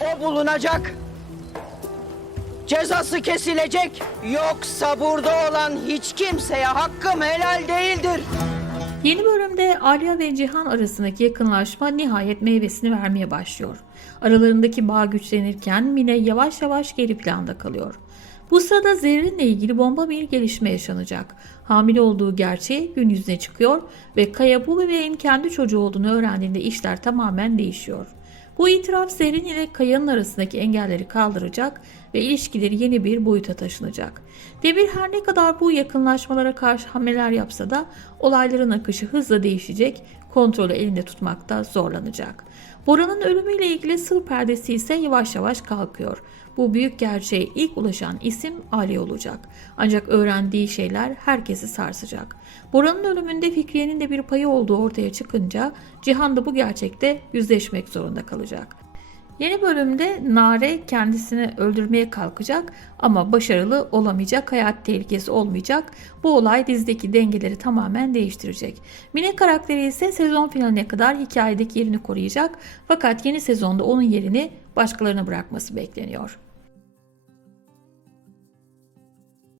O bulunacak. Cezası kesilecek. Yoksa burada olan hiç kimseye hakkım helal değildir. Yeni bölümde Alya ve Cihan arasındaki yakınlaşma nihayet meyvesini vermeye başlıyor. Aralarındaki bağ güçlenirken Mine yavaş yavaş geri planda kalıyor. Bu sırada Zerrin'le ilgili bomba bir gelişme yaşanacak. Hamile olduğu gerçeği gün yüzüne çıkıyor ve Kaya bu bebeğin kendi çocuğu olduğunu öğrendiğinde işler tamamen değişiyor. Bu itiraf Zerrin ile Kaya'nın arasındaki engelleri kaldıracak ve ilişkileri yeni bir boyuta taşınacak. Demir her ne kadar bu yakınlaşmalara karşı hamleler yapsa da olayların akışı hızla değişecek, kontrolü elinde tutmakta zorlanacak. Bora'nın ölümüyle ilgili sır perdesi ise yavaş yavaş kalkıyor. Bu büyük gerçeğe ilk ulaşan isim Ali olacak. Ancak öğrendiği şeyler herkesi sarsacak. Bora'nın ölümünde Fikriye'nin de bir payı olduğu ortaya çıkınca Cihan da bu gerçekte yüzleşmek kalacak. Yeni bölümde Nare kendisini öldürmeye kalkacak ama başarılı olamayacak, hayat tehlikesi olmayacak. Bu olay dizideki dengeleri tamamen değiştirecek. Mine karakteri ise sezon finaline kadar hikayedeki yerini koruyacak fakat yeni sezonda onun yerini başkalarına bırakması bekleniyor.